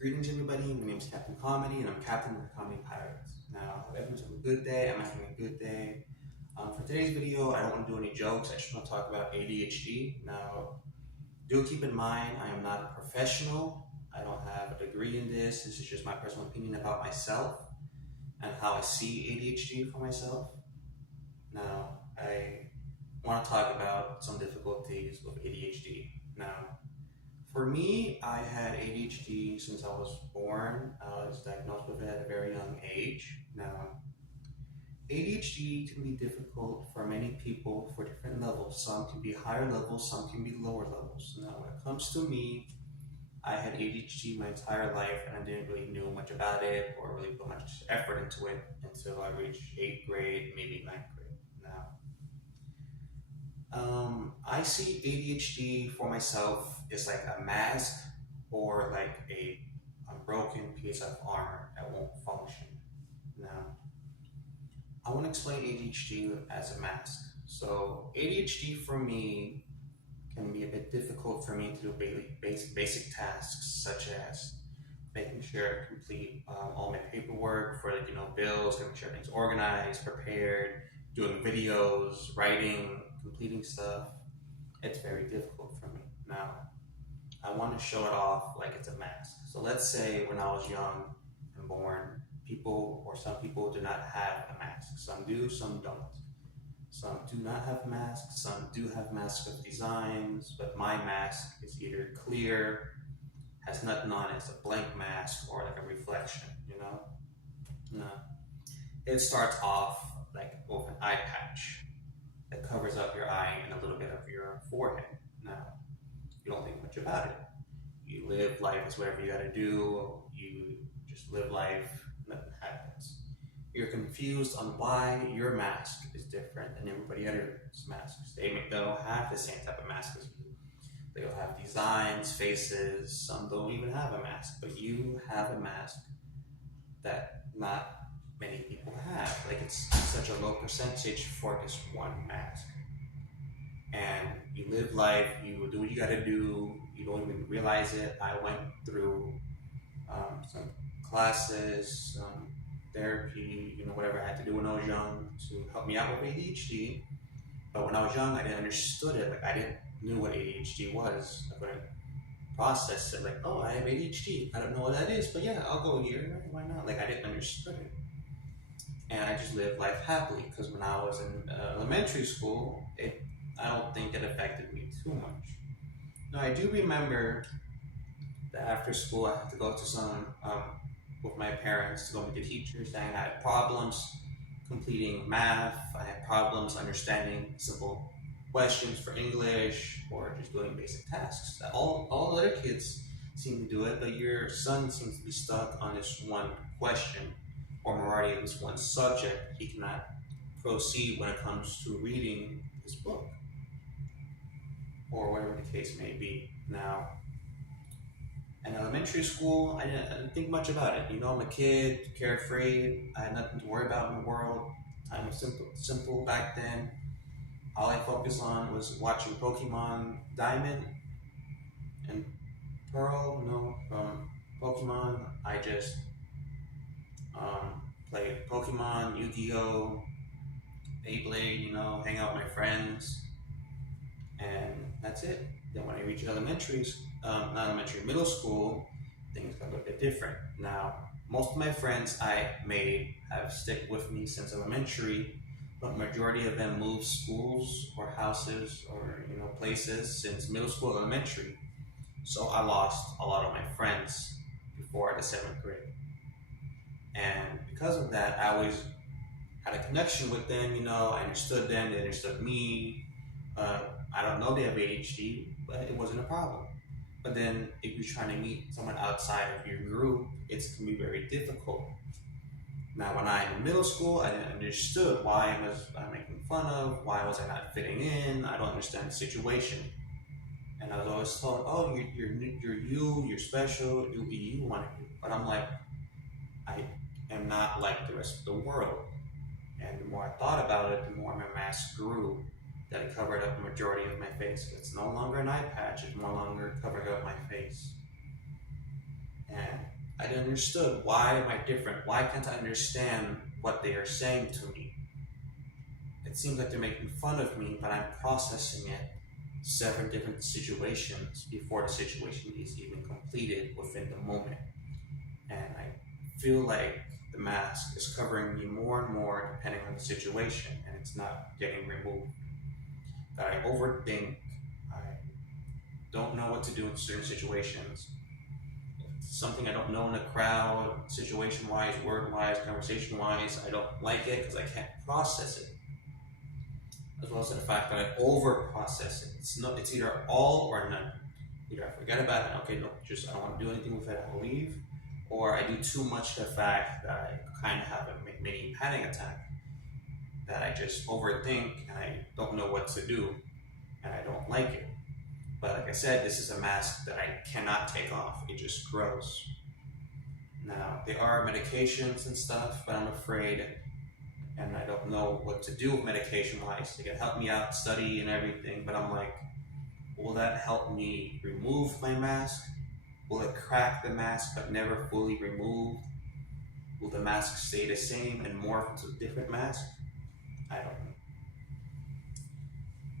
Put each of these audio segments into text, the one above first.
Greetings, everybody. My name is Captain Comedy, and I'm Captain of the Comedy Pirates. Now, if everyone's having a good day, I'm having a good day. For today's video, I don't want to do any jokes. I just want to talk about ADHD. Now, do keep in mind, I am not a professional. I don't have a degree in this. This is just my personal opinion about myself and how I see ADHD for myself. Now, I want to talk about some difficulties with ADHD. Now, for me, I had ADHD since I was born. I was diagnosed with it at a very young age. Now, ADHD can be difficult for many people for different levels. Some can be higher levels, some can be lower levels. Now, when it comes to me, I had ADHD my entire life and I didn't really know much about it or really put much effort into it until I reached 8th grade, maybe 9th grade. Now, I see ADHD for myself as like a mask or like a broken piece of armor that won't function. Now, I want to explain ADHD as a mask. So, ADHD for me can be a bit difficult for me to do basic tasks such as making sure I complete all my paperwork for bills, making sure everything's organized, prepared, doing videos, writing, completing stuff. It's very difficult for me. Now, I want to show it off like it's a mask. So let's say when I was young and born, some people do not have a mask. Some do, some don't. Some do not have masks, some do have masks with designs, but my mask is either clear, has nothing on it, it's a blank mask, or like a reflection, No. It starts off like with an eye patch that covers up your eye and a little bit of your forehead. Now, you don't think much about it. You live life as whatever you gotta do, you just live life, nothing happens. You're confused on why your mask is different than everybody else's masks. They don't have the same type of mask as you. They'll have designs, faces, some don't even have a mask, but you have a mask that not many people have. Like it's such a low percentage for this one mask. And you live life, you do what you gotta do, you don't even realize it. I went through some classes, some therapy, whatever I had to do when I was young to help me out with ADHD. But when I was young, I didn't understood it. Like I didn't knew what ADHD was. I couldn't process it. Like, oh, I have ADHD. I don't know what that is, but yeah, I'll go here. Why not? Like I didn't understood it, and I just lived life happily. Because when I was in elementary school, I don't think it affected me too much. Now I do remember that after school I had to go to some with my parents to go meet the teachers, and I had problems completing math. I had problems understanding simple questions for English or just doing basic tasks. All the other kids seem to do it, but your son seems to be stuck on this one question or majority of this one subject. He cannot proceed when it comes to reading his book or whatever the case may be. Now, in elementary school, I didn't think much about it. I'm a kid, carefree. I had nothing to worry about in the world. Time was simple back then. All I focused on was watching Pokemon Diamond and Pearl. From Pokemon, I just played Pokemon, Yu-Gi-Oh, Beyblade. Hang out with my friends, and that's it. Then when I reached middle school, things got a little bit different. Now, most of my friends I made have stuck with me since elementary, but majority of them moved schools or houses or places since middle school, elementary. So I lost a lot of my friends before the 7th grade, and because of that, I always had a connection with them. I understood them, they understood me. I don't know they have ADHD, but it wasn't a problem. But then if you're trying to meet someone outside of your group, it can be very difficult. Now, when I'm in middle school, I didn't understood why was I making fun of, why was I not fitting in, I don't understand the situation. And I was always told, oh, you're special, you be you want to be. But I'm like, I am not like the rest of the world. And the more I thought about it, the more my mask grew. That it covered up the majority of my face. It's no longer an eye patch, it's no longer covering up my face. And I understood. Why am I different? Why can't I understand what they are saying to me? It seems like they're making fun of me, but I'm processing it 7 different situations before the situation is even completed within the moment. And I feel like the mask is covering me more and more depending on the situation, and it's not getting removed. That I overthink, I don't know what to do in certain situations. Something I don't know in a crowd, situation wise, word wise, conversation wise, I don't like it because I can't process it. As well as the fact that I over process it. It's either all or none. Either I forget about it, okay, no, just I don't want to do anything with it, I'll leave. Or I do too much to the fact that I kind of have a mini panic attack that I just overthink and I don't know what to do and I don't like it. But like I said, this is a mask that I cannot take off. It just grows. Now, there are medications and stuff, but I'm afraid and I don't know what to do medication-wise. They can help me out, study and everything, but I'm like, will that help me remove my mask? Will it crack the mask but never fully removed? Will the mask stay the same and morph into a different mask? I don't know.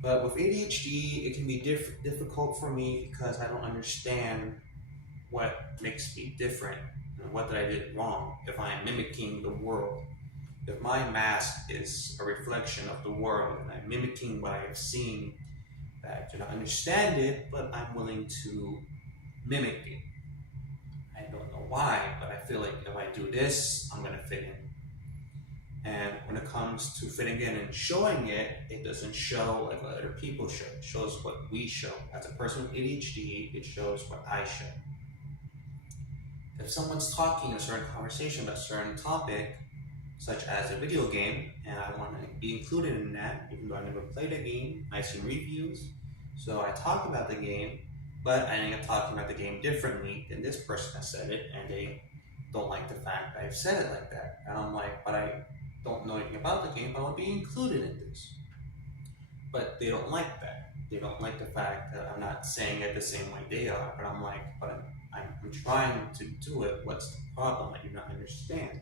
But with ADHD, it can be difficult for me because I don't understand what makes me different and what did I did wrong if I am mimicking the world. If my mask is a reflection of the world and I'm mimicking what I have seen, that I do not understand it, but I'm willing to mimic it. I don't know why, but I feel like if I do this, I'm gonna fit in. And when it comes to fitting in and showing it, it doesn't show like what other people show. It shows what we show. As a person with ADHD, it shows what I show. If someone's talking a certain conversation about a certain topic, such as a video game, and I want to be included in that, even though I never played a game, I've seen reviews, so I talk about the game, but I end up talking about the game differently than this person has said it, and they don't like the fact that I've said it like that. And I'm like, but I don't know anything about the game, but I want to be included in this. But they don't like that. They don't like the fact that I'm not saying it the same way they are, but I'm like, but I'm trying to do it. What's the problem? I do not understand.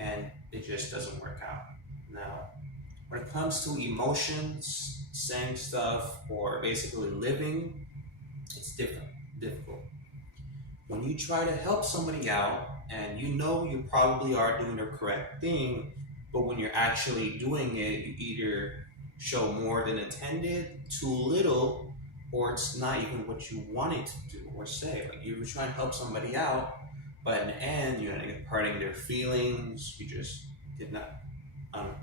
And it just doesn't work out. Now, when it comes to emotions, saying stuff, or basically living, it's difficult. When you try to help somebody out, and you know you probably are doing the correct thing, but when you're actually doing it, you either show more than intended, too little, or it's not even what you wanted to do or say. Like you were trying to help somebody out, but in the end, you're ending up hurting their feelings. You just did not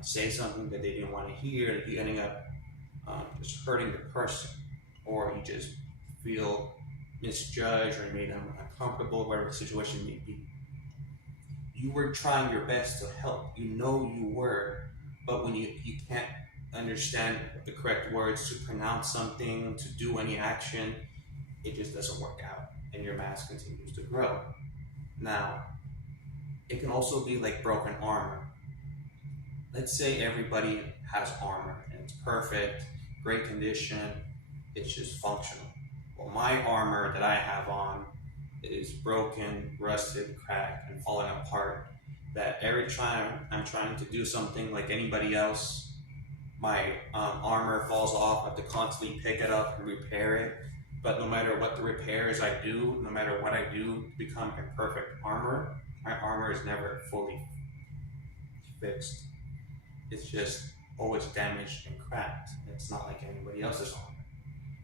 say something that they didn't want to hear. You ending up just hurting the person, or you just feel misjudged or made them uncomfortable, whatever the situation may be. You were trying your best to help. You know you were, but when you can't understand the correct words to pronounce something, to do any action, it just doesn't work out, and your mask continues to grow. Now, it can also be like broken armor. Let's say everybody has armor and it's perfect, great condition, it's just functional. Well, my armor that I have on is broken, rusted, cracked, and falling apart. That every time I'm trying to do something like anybody else, my armor falls off. I have to constantly pick it up and repair it. But no matter what the repairs I do, no matter what I do to become a perfect armor, my armor is never fully fixed. It's just always damaged and cracked. It's not like anybody else's armor.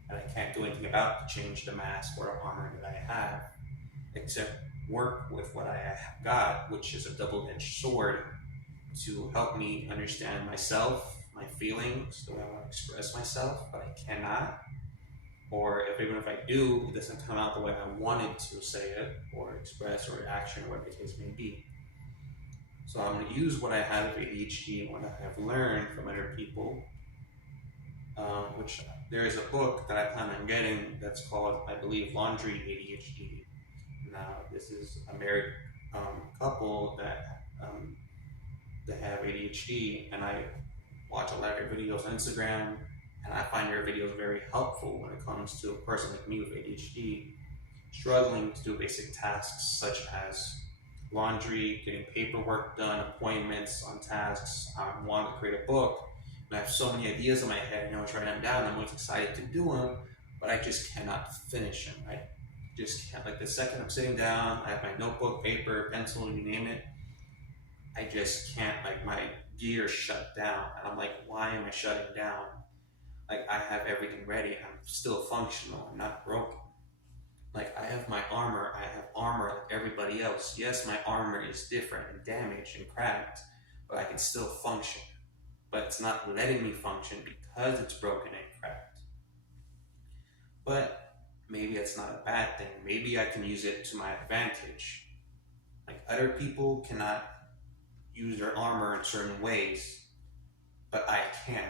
And I can't do anything about to change the mask or the armor that I have, except work with what I have got, which is a double-edged sword, to help me understand myself, my feelings, the way I want to express myself, but I cannot. Or even if I do, it doesn't come out the way I wanted to say it, or express, or action, whatever the case may be. So I'm going to use what I have of ADHD, what I have learned from other people, which there is a book that I plan on getting that's called, I believe, Laundry ADHD. Now, this is a married couple that have ADHD, and I watch a lot of their videos on Instagram, and I find their videos very helpful when it comes to a person like me with ADHD, struggling to do basic tasks such as laundry, getting paperwork done, appointments on tasks. I want to create a book, and I have so many ideas in my head. I always write them down. I'm always excited to do them, but I just cannot finish them. I just can't. Like the second I'm sitting down, I have my notebook, paper, pencil, you name it. I just can't. Like my gears shut down, and I'm like, why am I shutting down? Like I have everything ready. I'm still functional. I'm not broken. Like I have my armor. I have armor like everybody else. Yes, my armor is different and damaged and cracked, but I can still function. But it's not letting me function because it's broken and cracked. But maybe it's not a bad thing. Maybe I can use it to my advantage. Like other people cannot use their armor in certain ways, but I can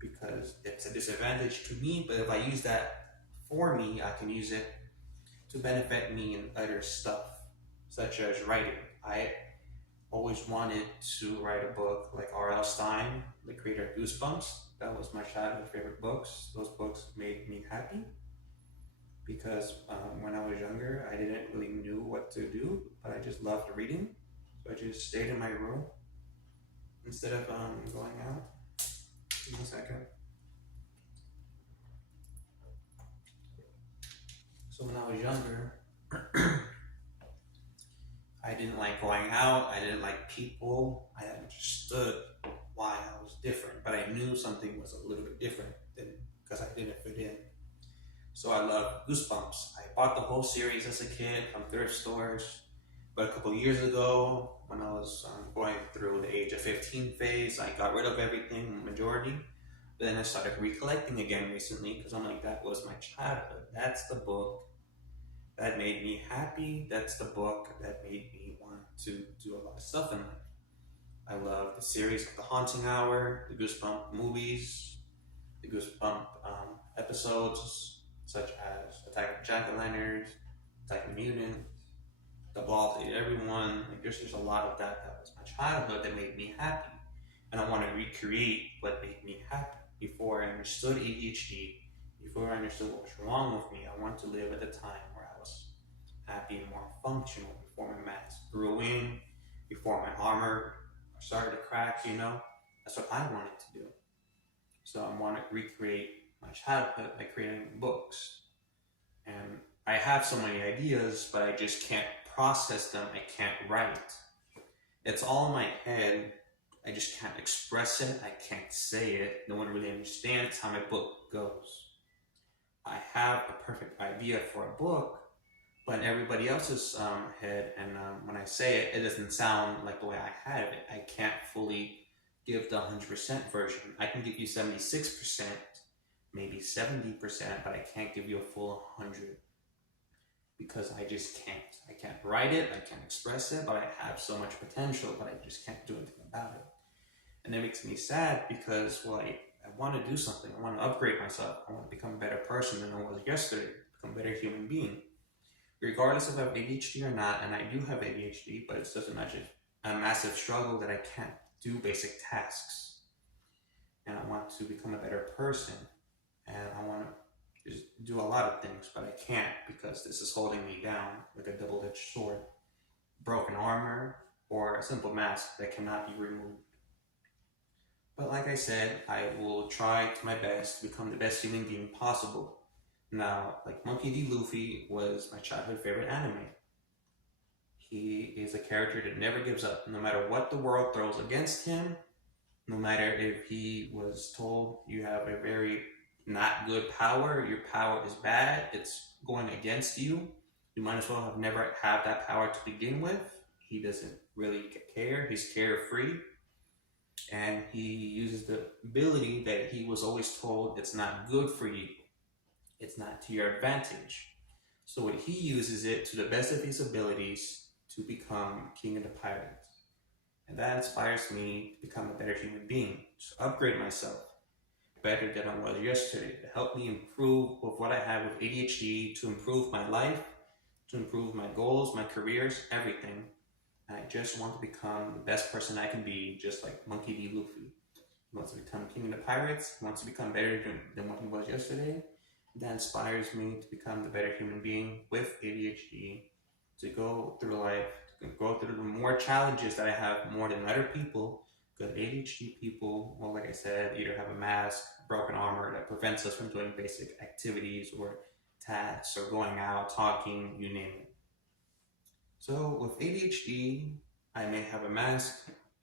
because it's a disadvantage to me. But if I use that for me, I can use it to benefit me in other stuff, such as writing. I always wanted to write a book like R.L. Stine, the creator of Goosebumps. That was my childhood favorite books. Those books made me happy because when I was younger, I didn't really knew what to do, but I just loved reading. So I just stayed in my room instead of going out. Give me a second. So when I was younger, I didn't like going out. I didn't like people. I understood why I was different, but I knew something was a little bit different because I didn't fit in. So I loved Goosebumps. I bought the whole series as a kid from thrift stores. But a couple years ago, when I was going through the age of 15 phase, I got rid of everything, majority. But then I started recollecting again recently because I'm like, that was my childhood. That's the book that made me happy. That's the book that made me want to do a lot of stuff in life. I love the series of The Haunting Hour, the Goosebump movies, the Goosebump episodes, such as Attack of the Jack-O'-Lanterns, Attack of the Mutant, The Ball That Ate Everyone. Like there's just a lot of that was my childhood that made me happy. And I want to recreate what made me happy. Before I understood ADHD, before I understood what was wrong with me, I wanted to live at a time where I was happy and more functional, before my mask grew in, before my armor started to crack, That's what I wanted to do. So I want to recreate my childhood by creating books. And I have so many ideas, but I just can't process them. I can't write. It's all in my head. I just can't express it. I can't say it. No one really understands how my book goes. I have a perfect idea for a book, but in everybody else's head, and when I say it, it doesn't sound like the way I had it. I can't fully give the 100% version. I can give you 76%, maybe 70%, but I can't give you a full 100 because I just can't. I can't write it, I can't express it, but I have so much potential, but I just can't do anything about it. And it makes me sad because, well, I want to do something. I want to upgrade myself. I want to become a better person than I was yesterday, become a better human being. Regardless if I have ADHD or not, and I do have ADHD, but it's just a massive struggle that I can't do basic tasks. And I want to become a better person. And I want to just do a lot of things, but I can't because this is holding me down like a double-edged sword. Broken armor or a simple mask that cannot be removed. But like I said, I will try my best to become the best human being possible. Now, like Monkey D. Luffy was my childhood favorite anime. He is a character that never gives up, no matter what the world throws against him, no matter if he was told you have a very not good power, your power is bad, it's going against you, you might as well have never had that power to begin with. He doesn't really care, he's carefree. And he uses the ability that he was always told it's not good for you. It's not to your advantage. So he uses it to the best of his abilities to become king of the pirates. And that inspires me to become a better human being, to upgrade myself better than I was yesterday, to help me improve with what I have with ADHD, to improve my life, to improve my goals, my careers, everything. And I just want to become the best person I can be, just like Monkey D. Luffy. He wants to become king of the pirates. He wants to become better than what he was yesterday. that inspires me to become the better human being with ADHD, to go through life, to go through the more challenges that I have more than other people. Because ADHD people, well, like I said, either have a mask, broken armor that prevents us from doing basic activities or tasks or going out, talking, you name it. So with ADHD, I may have a mask,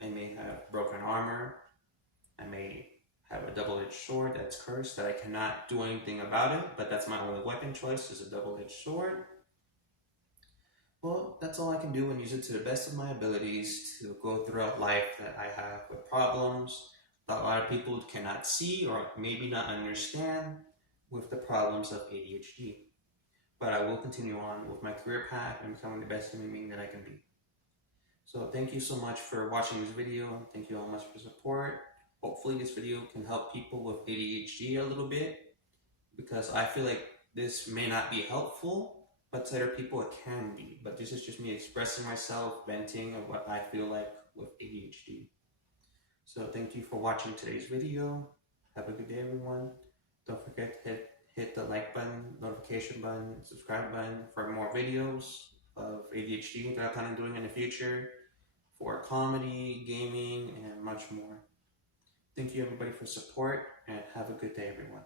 I may have broken armor, I may have a double-edged sword that's cursed that I cannot do anything about it, but that's my only weapon choice is a double-edged sword. Well, that's all I can do and use it to the best of my abilities to go throughout life that I have with problems that a lot of people cannot see or maybe not understand with the problems of ADHD. But I will continue on with my career path and becoming the best human being that I can be. So thank you so much for watching this video. Thank you all much for support. Hopefully this video can help people with ADHD a little bit, because I feel like this may not be helpful, but to other people it can be. But this is just me expressing myself, venting of what I feel like with ADHD. So thank you for watching today's video. Have a good day, everyone. Don't forget to hit the like button, notification button, subscribe button for more videos of ADHD that I plan on doing in the future, for comedy, gaming, and much more. Thank you everybody for support, and have a good day, everyone.